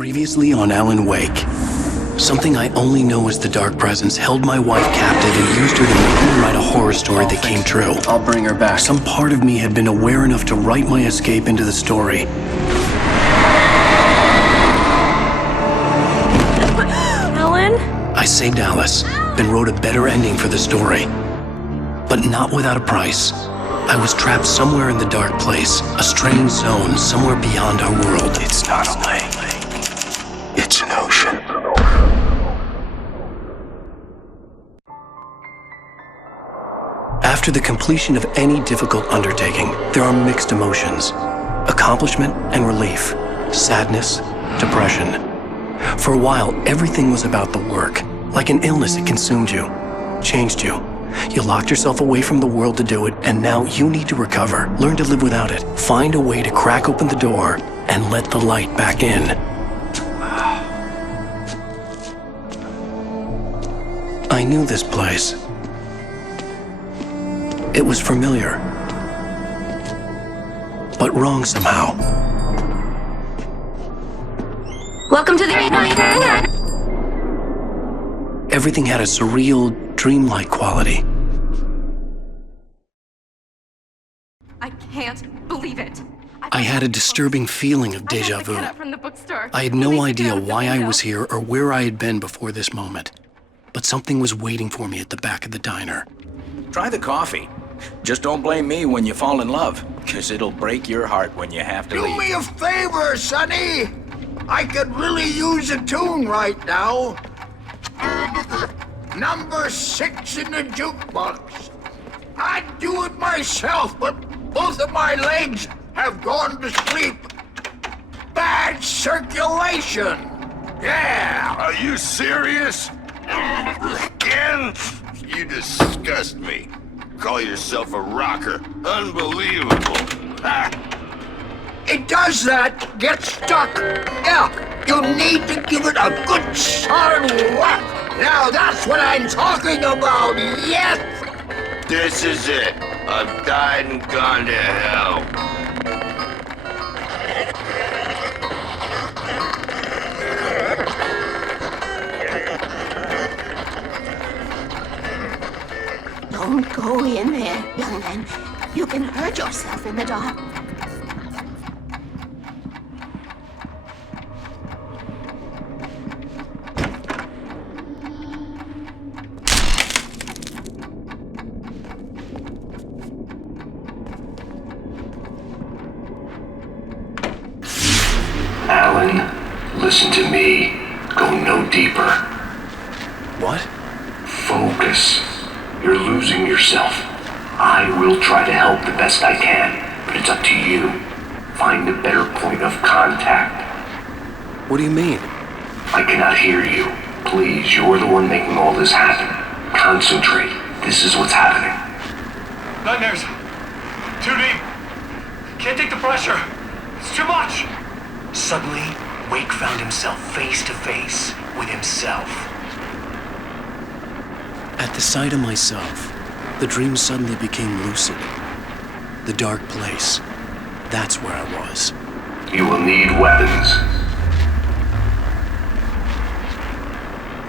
Previously on Alan Wake. Something I only know as the Dark Presence held my wife captive and used her to make me write a horror story that came true. I'll bring her back. Some part of me had been aware enough to write my escape into the story. Alan? I saved Alice, then wrote a better ending for the story. But not without a price. I was trapped somewhere in the dark place, a strange zone somewhere beyond our world. It's not a lake. It's an ocean. After the completion of any difficult undertaking, there are mixed emotions. Accomplishment and relief. Sadness, depression. For a while, everything was about the work. Like an illness, it consumed you, changed you. You locked yourself away from the world to do it, and now you need to recover. Learn to live without it. Find a way to crack open the door and let the light back in. I knew this place. It was familiar, but wrong somehow. Welcome to the Remastered. Everything had a surreal, dreamlike quality. I can't believe it. I had a disturbing feeling of déjà vu. I had no idea why I was here or where I had been before this moment. But something was waiting for me at the back of the diner. Try the coffee. Just don't blame me when you fall in love, because it'll break your heart when you have to leave. Do me a favor, Sonny. I could really use a tune right now. Number 6 in the jukebox. I'd do it myself, but both of my legs have gone to sleep. Bad circulation. Yeah. Are you serious? Again? You disgust me. Call yourself a rocker. Unbelievable. Ah. It does that. Get stuck. Yeah, you need to give it a good solid whack. Now that's what I'm talking about, yes! This is it. I've died and gone to hell. Don't go in there, young man. You can hurt yourself in the dark. Alan, listen to me. Go no deeper. What? Focus. You're losing yourself. I will try to help the best I can, but it's up to you. Find a better point of contact. What do you mean? I cannot hear you. Please, you're the one making all this happen. Concentrate. This is what's happening. Nightmares. Too deep. Can't take the pressure. It's too much. Suddenly, Wake found himself face to face with himself. At the sight of myself, the dream suddenly became lucid. The dark place. That's where I was. You will need weapons.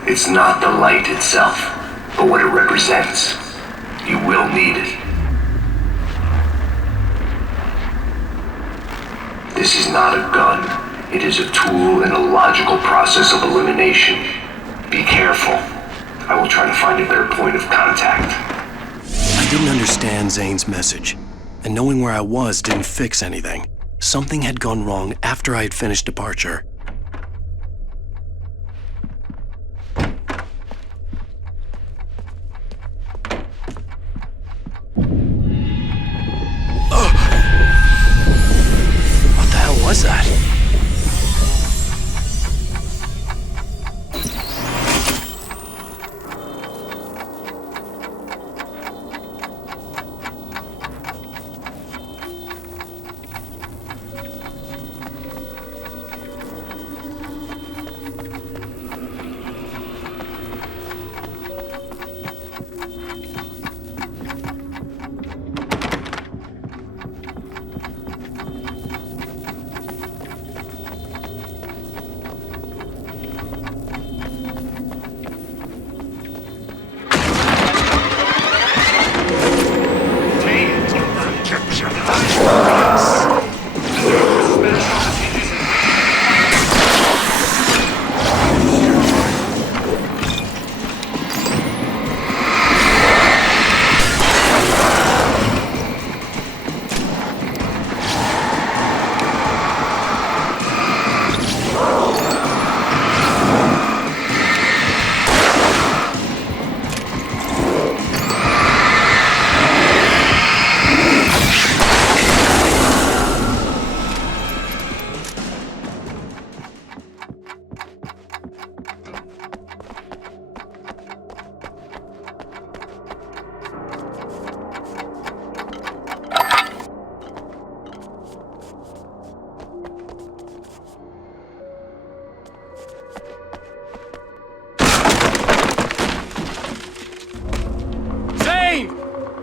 It's not the light itself, but what it represents. You will need it. This is not a gun. It is a tool in a logical process of elimination. Be careful. I will try to find a better point of contact. I didn't understand Zane's message, and knowing where I was didn't fix anything. Something had gone wrong after I had finished departure. What the hell was that?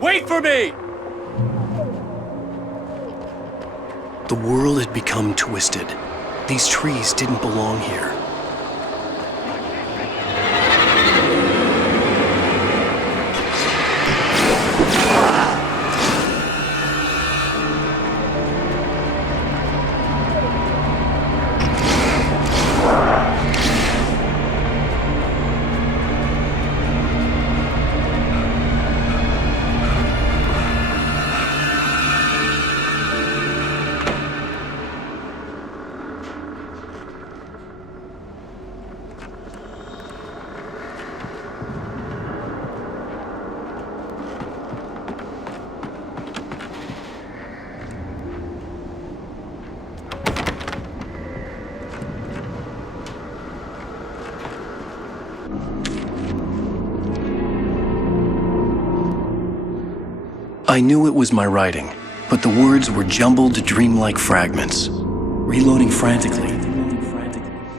Wait for me! The world had become twisted. These trees didn't belong here. I knew it was my writing, but the words were jumbled dreamlike fragments. Reloading frantically.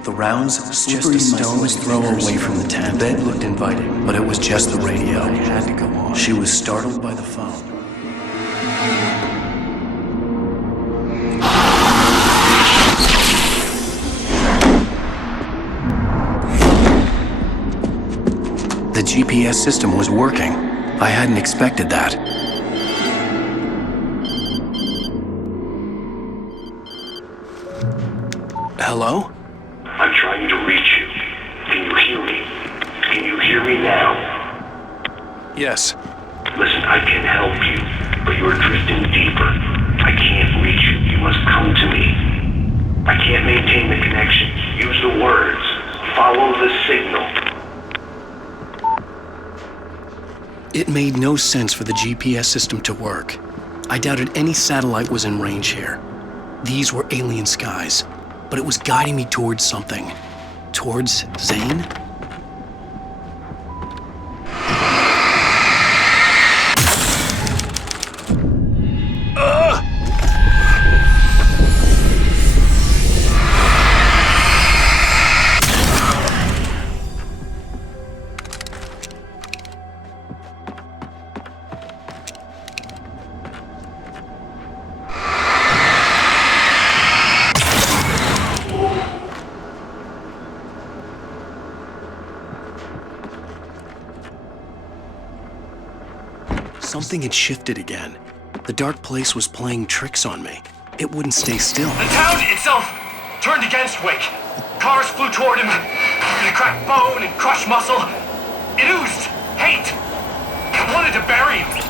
The rounds, just a stone's throw away from the tent. The bed looked inviting, but it was just the radio. It had to go on. She was startled by the phone. The GPS system was working. I hadn't expected that. Hello? I'm trying to reach you. Can you hear me? Can you hear me now? Yes. Listen, I can help you, but you're drifting deeper. I can't reach you. You must come to me. I can't maintain the connection. Use the words. Follow the signal. It made no sense for the GPS system to work. I doubted any satellite was in range here. These were alien skies, but it was guiding me towards something. Towards Zane? Something had shifted again. The dark place was playing tricks on me. It wouldn't stay still. The town itself turned against Wake. Cars flew toward him. It cracked bone and crushed muscle. It oozed hate. It wanted to bury him.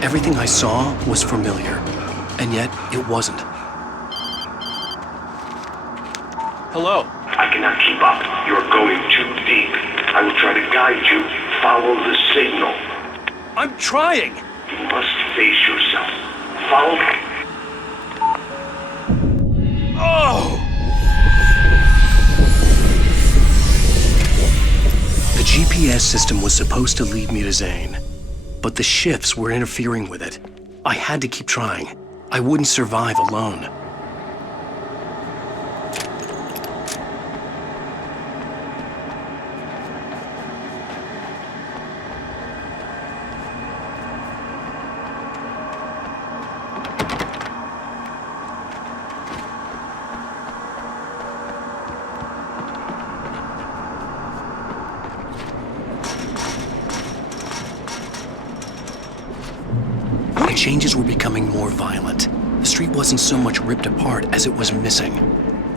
Everything I saw was familiar, and yet it wasn't. Hello. I cannot keep up. You're going too deep. I will try to guide you. Follow the signal. I'm trying. You must face yourself. Follow me. Oh! The GPS system was supposed to lead me to Zane, but the shifts were interfering with it. I had to keep trying. I wouldn't survive alone. changes were becoming more violent. The street wasn't so much ripped apart as it was missing.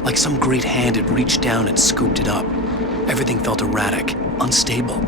Like some great hand had reached down and scooped it up. Everything felt erratic, unstable.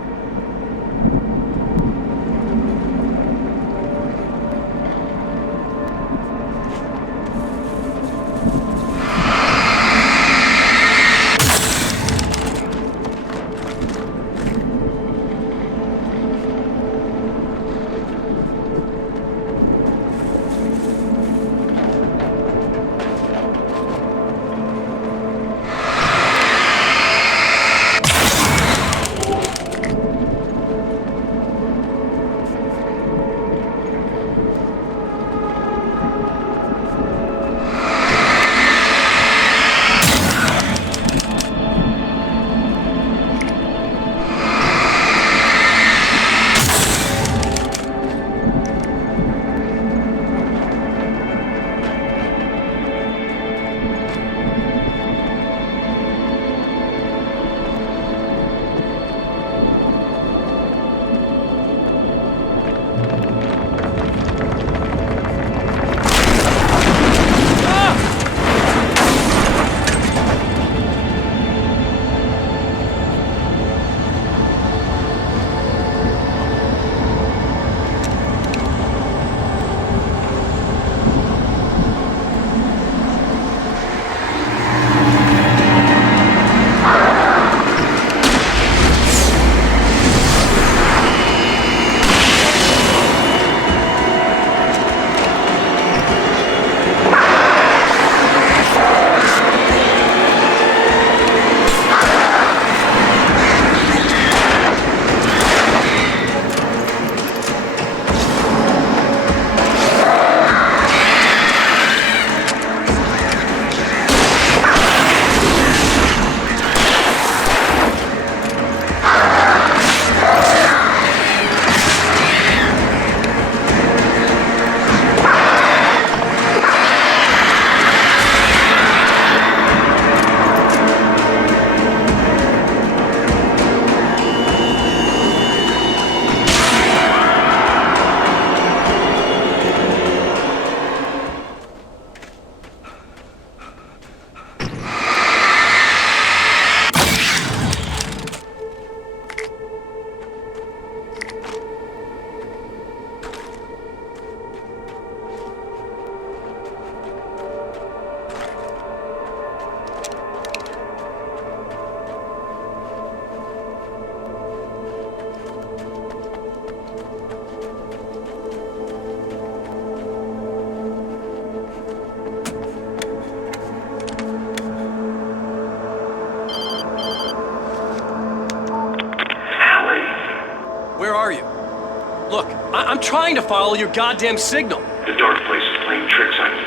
I'm trying to follow your goddamn signal. The dark place is playing tricks on you.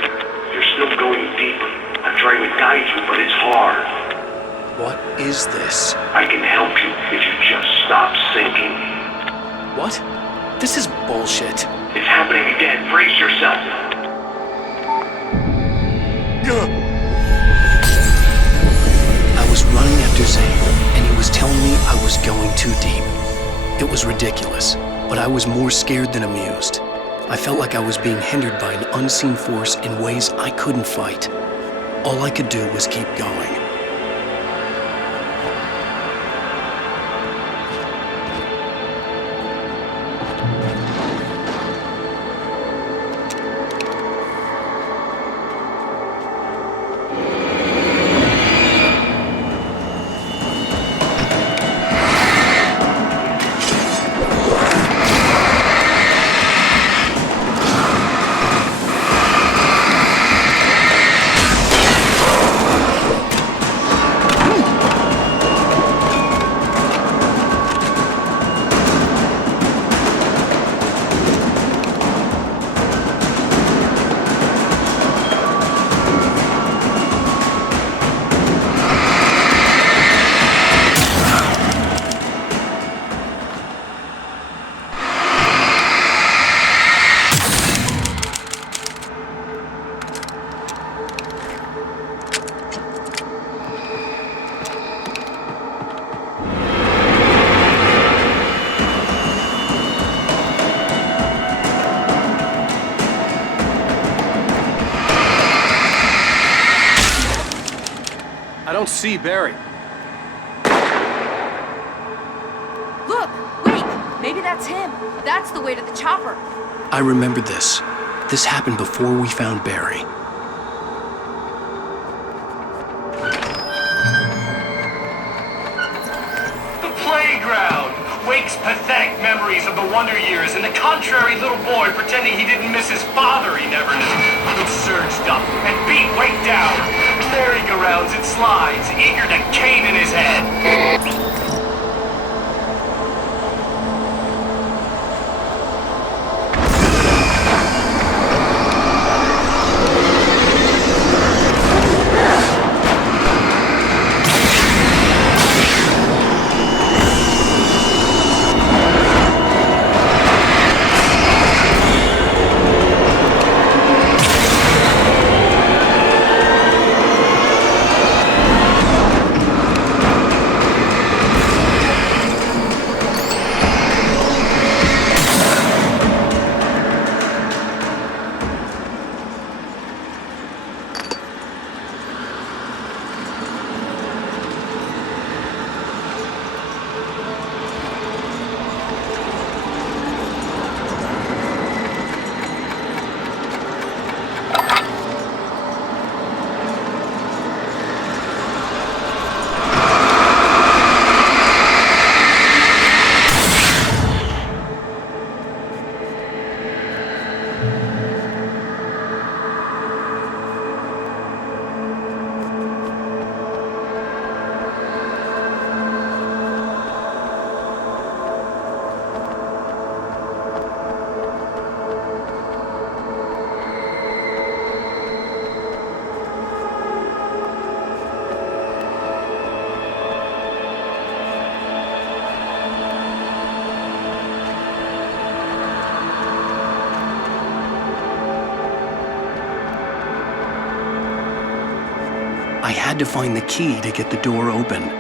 You're still going deeper. I'm trying to guide you, but it's hard. What is this? I can help you if you just stop sinking. What? This is bullshit. It's happening again. Brace yourself. I was running after Zane, and he was telling me I was going too deep. It was ridiculous, but I was more scared than amused. I felt like I was being hindered by an unseen force in ways I couldn't fight. All I could do was keep going. don't see Barry. Look! Wait! Maybe that's him. That's the way to the chopper. I remembered this. This happened before we found Barry. The playground! Wake's pathetic memories of the Wonder Years and the contrary little boy pretending he didn't miss his father he never knew. Who surged up and beat Wake down. Merry-go-rounds and slides, eager to cane in his head. I had to find the key to get the door open.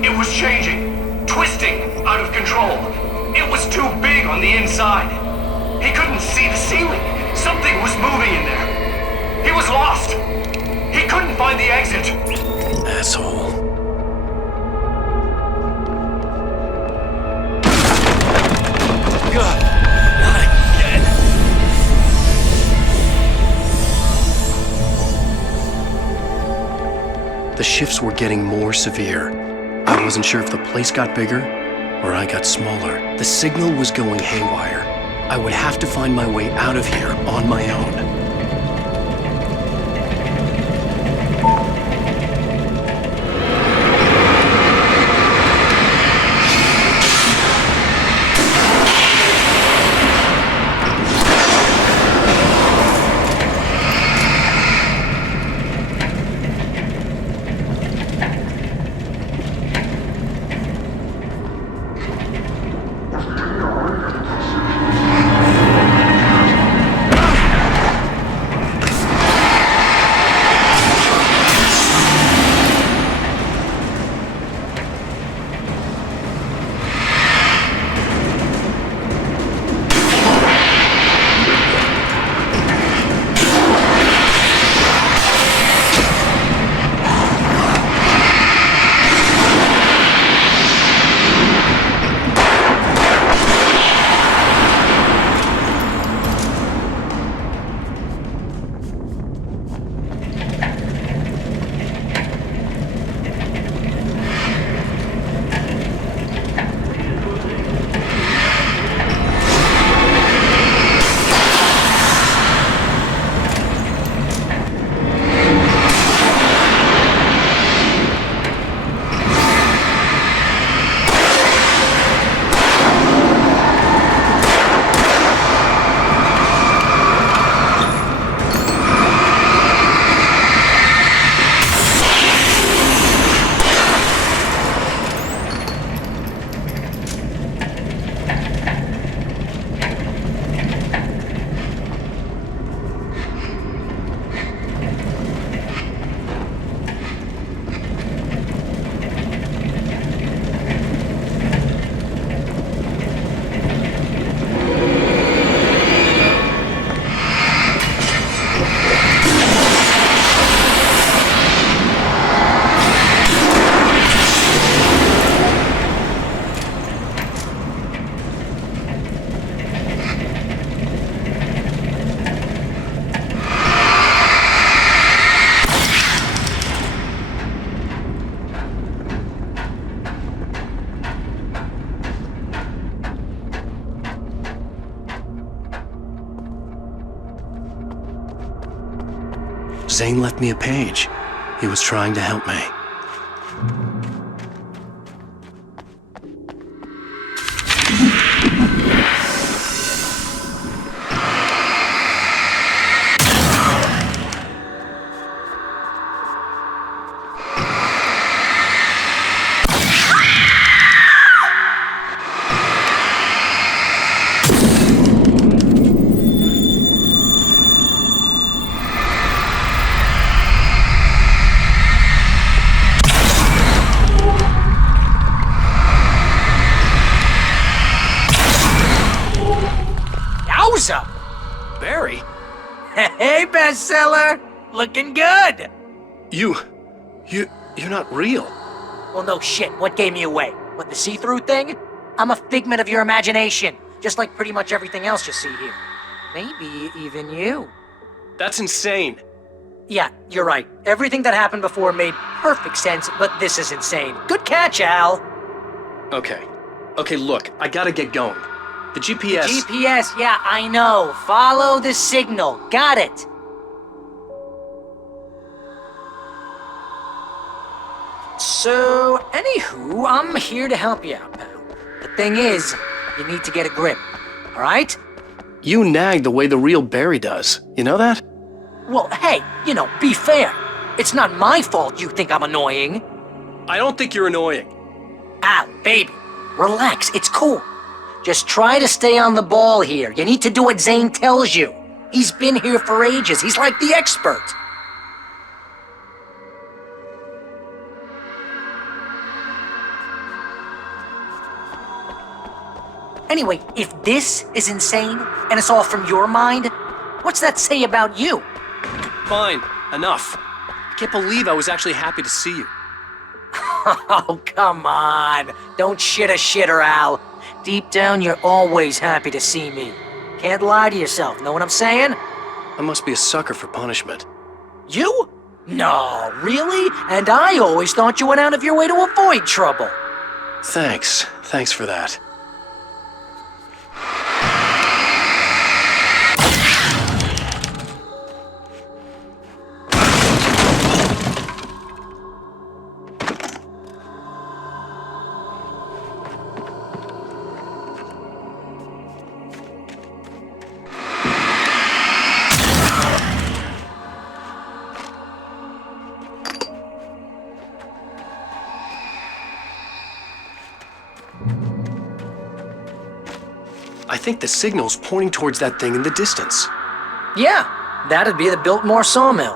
It was changing, twisting, out of control. It was too big on the inside. He couldn't see the ceiling. Something was moving in there. He was lost. He couldn't find the exit. Asshole. God, not again. The shifts were getting more severe. I wasn't sure if the place got bigger or I got smaller. The signal was going haywire. I would have to find my way out of here on my own. Zane left me a page. He was trying to help me. Barry? Hey, bestseller! Looking good! You're not real. Well, no shit. What gave me away? What, the see-through thing? I'm a figment of your imagination, just like pretty much everything else you see here. Maybe even you. That's insane. Yeah, you're right. Everything that happened before made perfect sense, but this is insane. Good catch, Al. Okay, look, I gotta get going. The GPS... GPS, yeah, I know. Follow the signal. Got it. So, anywho, I'm here to help you out, pal. The thing is, you need to get a grip, all right? You nag the way the real Barry does. You know that? Well, hey, be fair. It's not my fault you think I'm annoying. I don't think you're annoying. Al, baby, relax, it's cool. Just try to stay on the ball here. You need to do what Zane tells you. He's been here for ages. He's like the expert. Anyway, if this is insane, and it's all from your mind, what's that say about you? Fine, enough. I can't believe I was actually happy to see you. Oh, come on. Don't shit a shitter, Al. Deep down, you're always happy to see me. Can't lie to yourself, know what I'm saying? I must be a sucker for punishment. You? No, really? And I always thought you went out of your way to avoid trouble. Thanks for that. I think the signal's pointing towards that thing in the distance. Yeah, that'd be the Biltmore sawmill.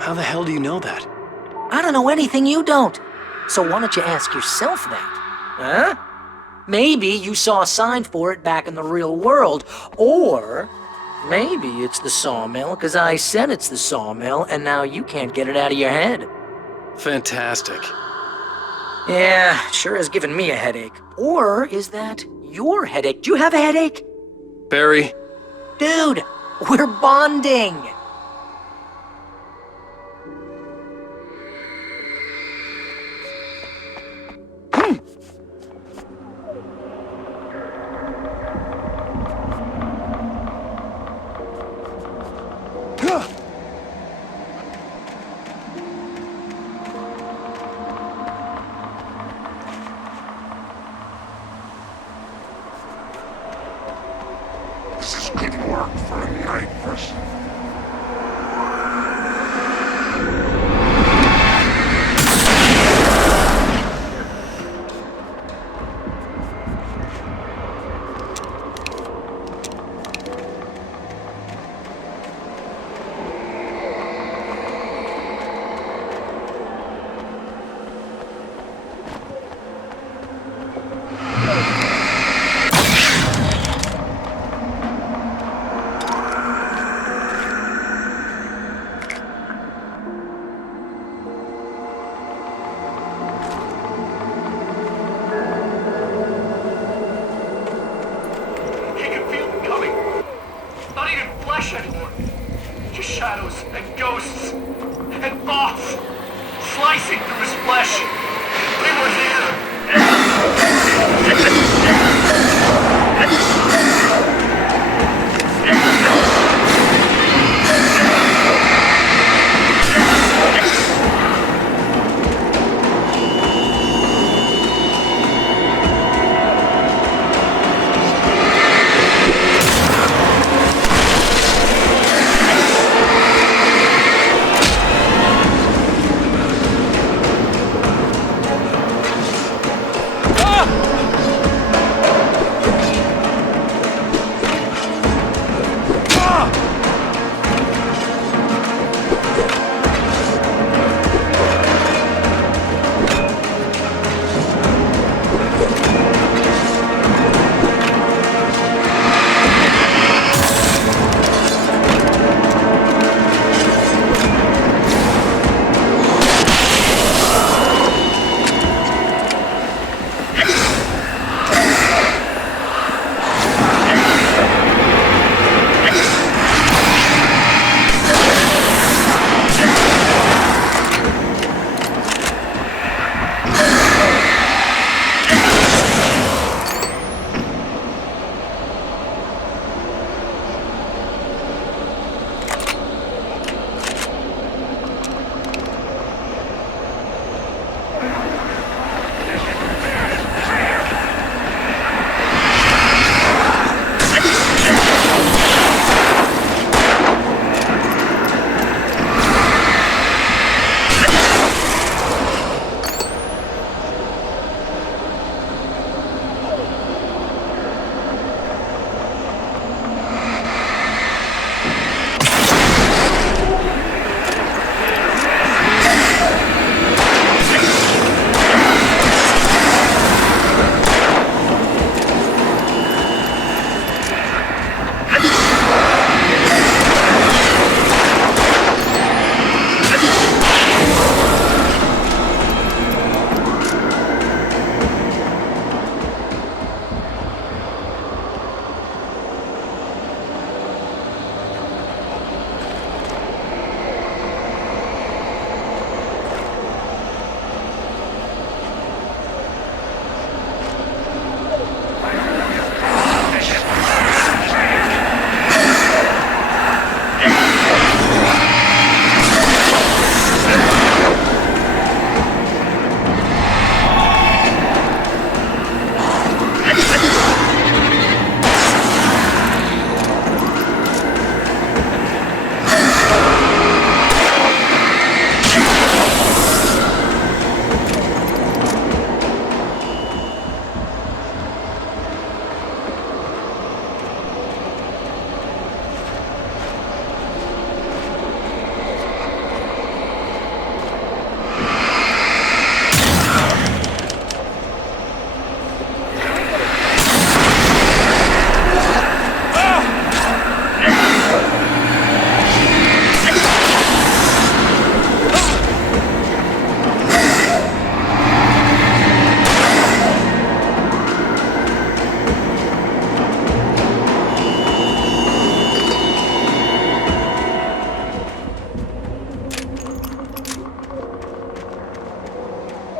How the hell do you know that? I don't know anything you don't. So why don't you ask yourself that? Huh? Maybe you saw a sign for it back in the real world. Or maybe it's the sawmill because I said it's the sawmill and now you can't get it out of your head. Fantastic. Yeah, sure has given me a headache. Or is that your headache? Do you have a headache? Barry? Dude, we're bonding. This is good work for a night person. Anymore. Just shadows and ghosts and thoughts slicing through his flesh. They were here.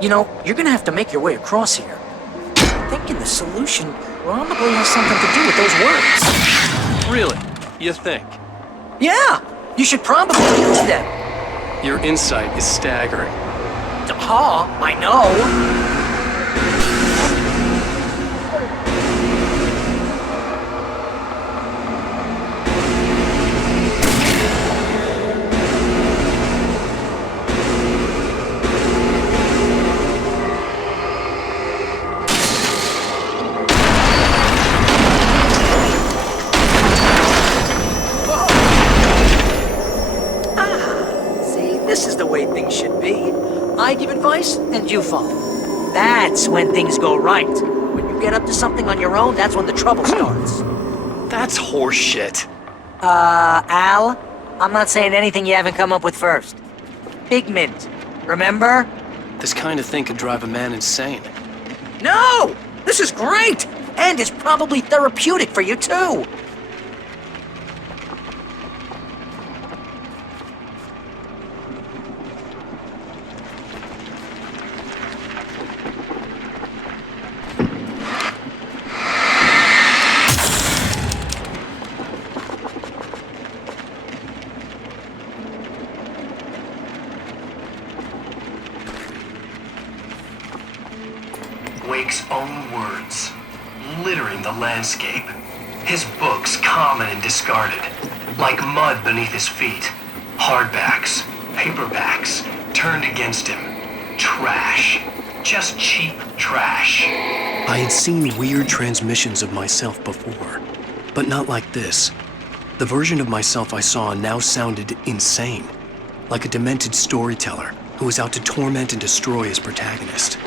You know, you're gonna have to make your way across here. I'm thinking the solution probably has something to do with those words. Really? You think? Yeah! You should probably use them. Your insight is staggering. I know. This is the way things should be. I give advice, and you follow. That's when things go right. When you get up to something on your own, that's when the trouble starts. That's horseshit. Al, I'm not saying anything you haven't come up with first. Figment, remember? This kind of thing could drive a man insane. No! This is great! And it's probably therapeutic for you, too. Wake's own words, littering the landscape. His books common and discarded, like mud beneath his feet. Hardbacks, paperbacks, turned against him. Trash. Just cheap trash. I had seen weird transmissions of myself before, but not like this. The version of myself I saw now sounded insane, like a demented storyteller who was out to torment and destroy his protagonist.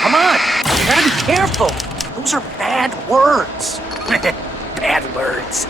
Come on! You gotta be careful! Those are bad words. Bad words.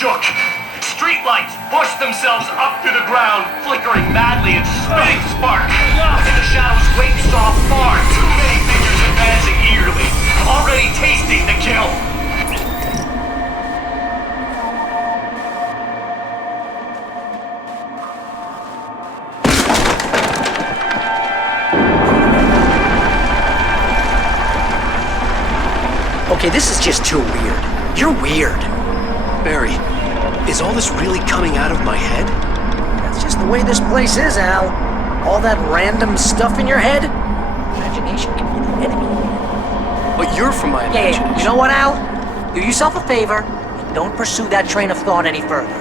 Shook. Streetlights pushed themselves up to the ground, flickering madly and spitting spark. In the shadows, Wake saw far too many figures advancing eagerly, already tasting the kill. Okay, this is just too weird. You're weird. Barry, is all this really coming out of my head? That's just the way this place is, Al. All that random stuff in your head? Imagine imagination can be the enemy. But you're from my imagination. You know what, Al? Do yourself a favor and don't pursue that train of thought any further.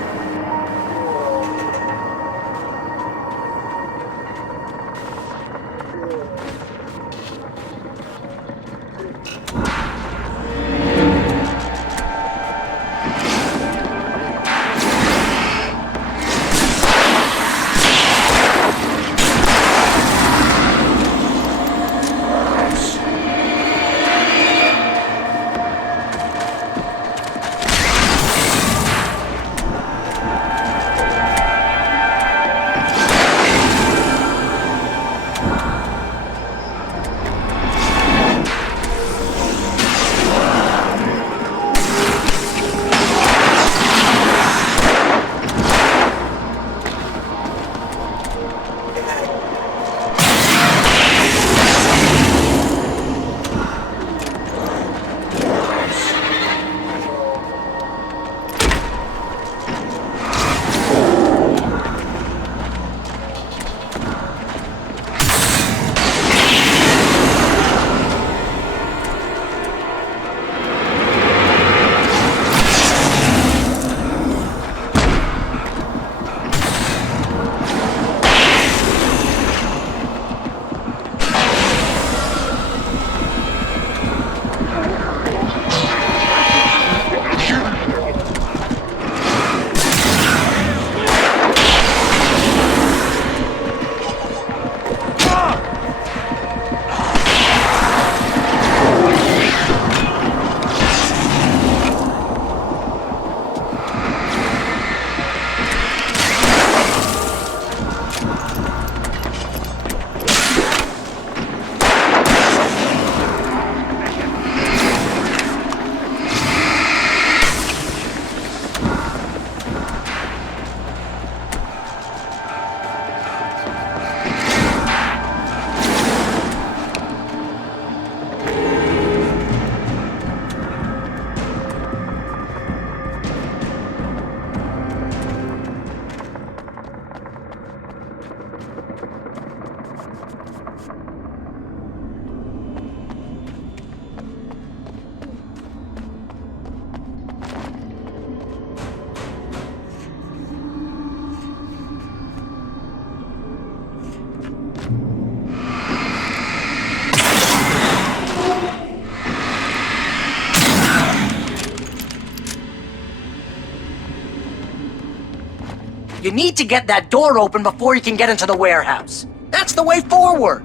You need to get that door open before you can get into the warehouse. That's the way forward.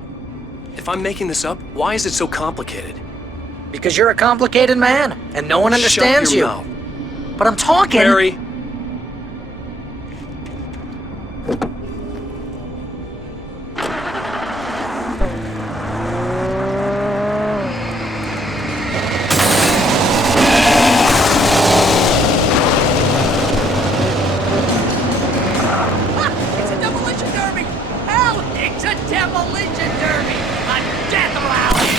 If I'm making this up, why is it so complicated? Because you're a complicated man, and no one understands Shut your you. mouth. But I'm talking... Barry. It's a demolition derby! Hell, it's a demolition derby! A death rally!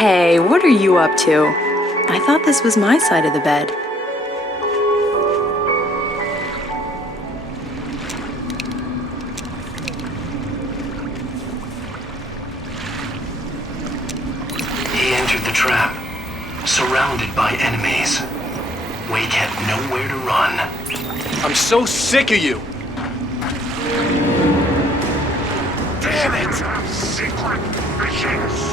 Hey, what are you up to? I thought this was my side of the bed. He entered the trap, surrounded by enemies. Wake had nowhere to run. I'm so sick of you! Damn it! Secret mission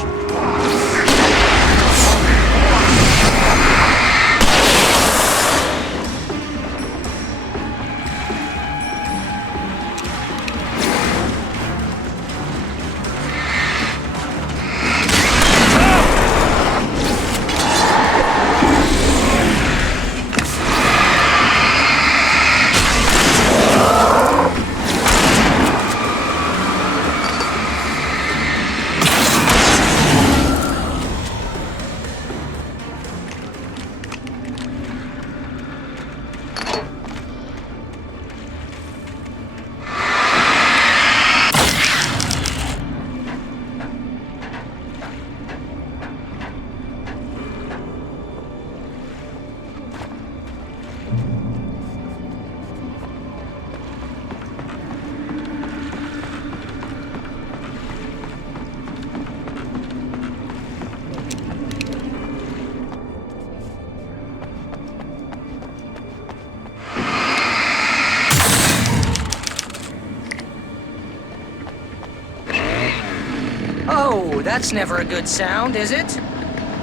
Oh, that's never a good sound, is it?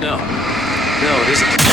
No. No, it isn't.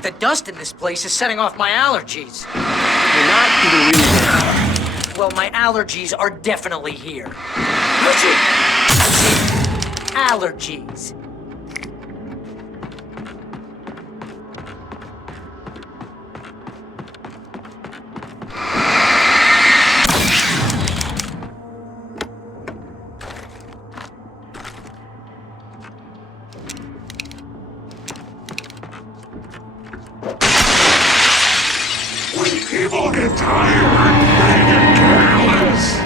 think the dust in this place is setting off my allergies. You're not even really there. Well, my allergies are definitely here. Allergies. People get tired, they get careless.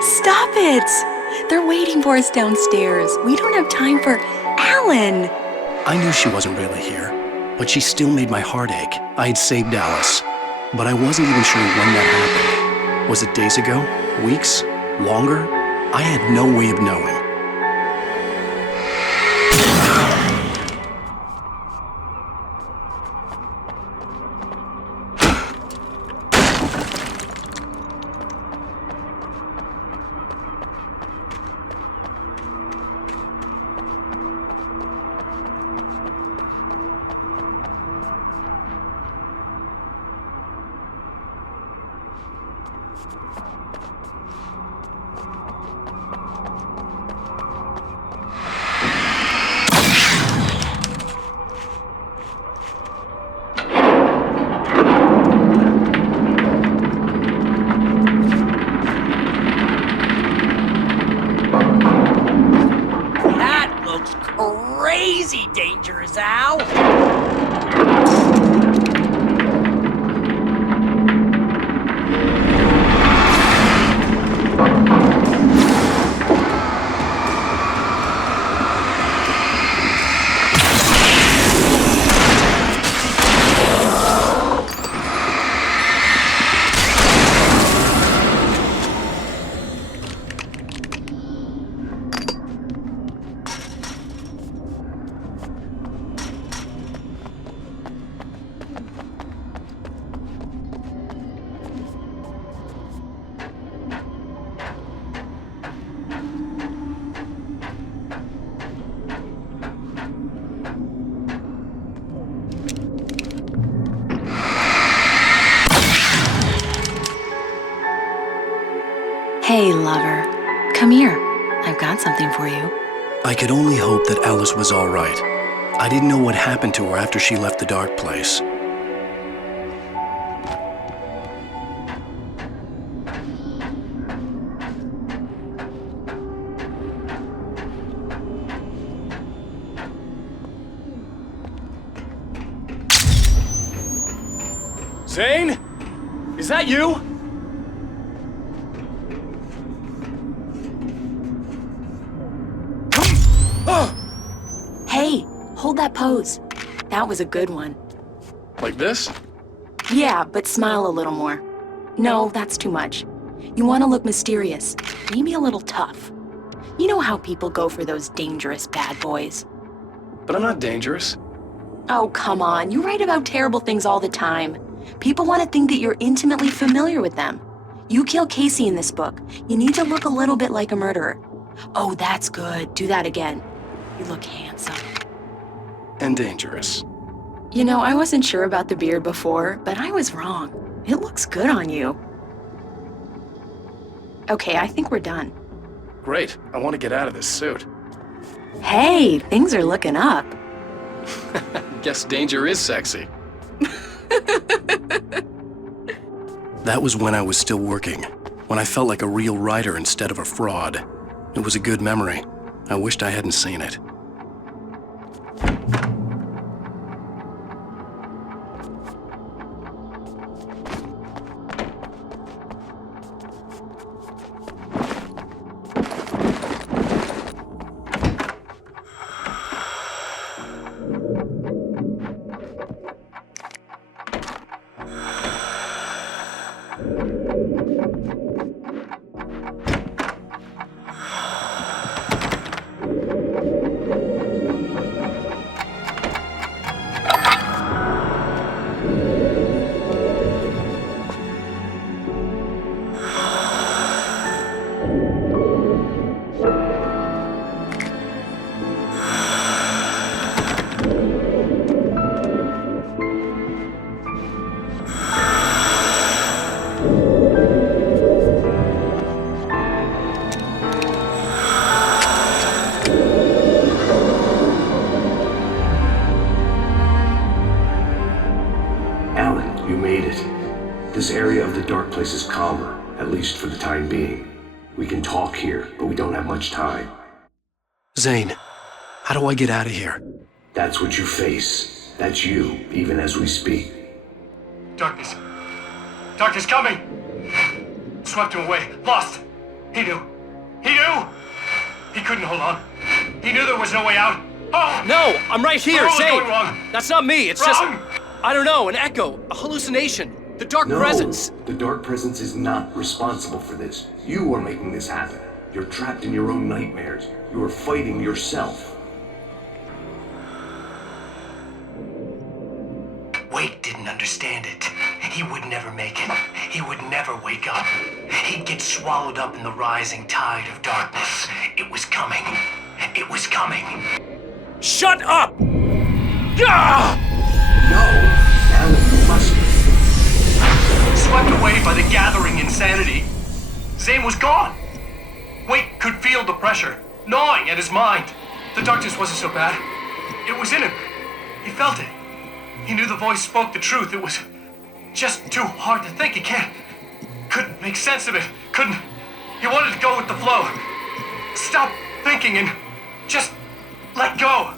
Stop it! They're waiting for us downstairs. We don't have time for Alan. I knew she wasn't really here, but she still made my heart ache. I had saved Alice, but I wasn't even sure when that happened. Was it days ago? Weeks? Longer? I had no way of knowing. Crazy dangerous, Al! Hey, lover. Come here. I've got something for you. I could only hope that Alice was all right. I didn't know what happened to her after she left the dark place. Zane? Is that you? Hey, hold that pose. That was a good one. Like this? Yeah, but smile a little more. No, that's too much. You want to look mysterious, maybe a little tough. You know how people go for those dangerous bad boys. But I'm not dangerous. Oh, come on. You write about terrible things all the time. People want to think that you're intimately familiar with them. You kill Casey in this book. You need to look a little bit like a murderer. Oh, that's good. Do that again. You look handsome. And dangerous. You know, I wasn't sure about the beard before, but I was wrong. It looks good on you. Okay, I think we're done. Great. I want to get out of this suit. Hey, things are looking up. Guess danger is sexy. That was when I was still working, when I felt like a real writer instead of a fraud. It was a good memory. I wished I hadn't seen it. Alan, you made it. This area of the dark place is calmer, at least for the time being. We can talk here, but we don't have much time. Zane, how do I get out of here? That's what you face. That's you, even as we speak. Darkness. Darkness coming! Swept him away. Lost. He knew. He knew! He couldn't hold on. He knew there was no way out. Oh! No! I'm right here, What was Zane! going wrong? That's not me, it's Wrong! just... I don't know, an echo, a hallucination. The dark No, presence. the dark presence is not responsible for this. You are making this happen. You're trapped in your own nightmares. You are fighting yourself. Wake didn't understand it. He would never make it. He would never wake up. He'd get swallowed up in the rising tide of darkness. It was coming. It was coming. Shut up! Ah! No! Alan, you must... Swept away by the gathering insanity, Zane was gone. Wake could feel the pressure, gnawing at his mind. The darkness wasn't so bad. It was in him. He felt it. He knew the voice spoke the truth. It was just too hard to think. He couldn't make sense of it. He wanted to go with the flow. Stop thinking and just let go.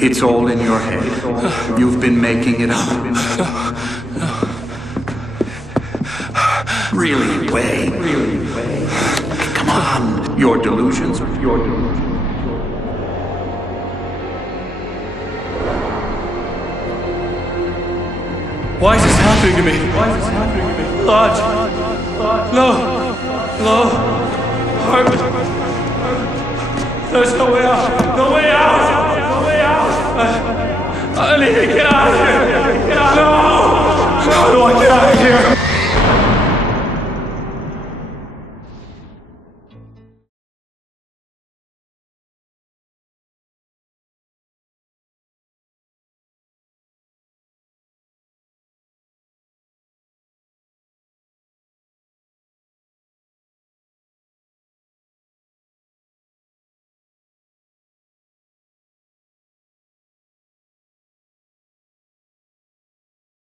It's all in your head. You've been making it up. Really, Wei. Come on. Your delusions. Why is this happening to me? Lodge. No.